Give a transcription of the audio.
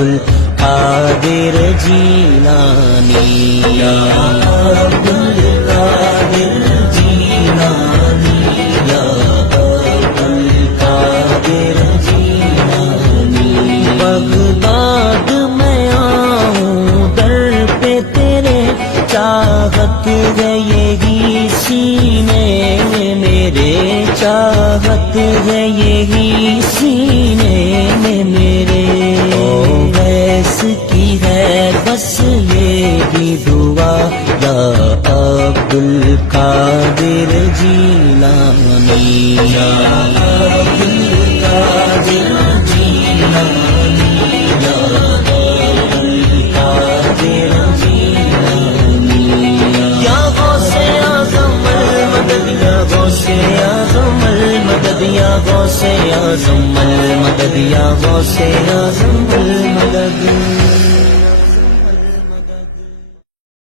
القادر جیلانی، یا عبد القادر جیلانی، یا عبد القادر جیلانی۔ بغداد میں آؤں در پہ تیرے، چاہت ہے یہی سینے میں میرے، چاہت ہے یہی سینے میں میرے۔ ویس کی ہے بس یہی دعا، یا عبد القادر جیلانی، یا عبد القادر جیلانی، یا عبد القادر جیلانی۔ یا غوث اعظم المدد، یا غوث اعظم المدد، یا غوث اعظم المدد، یا غوث اعظم المدد۔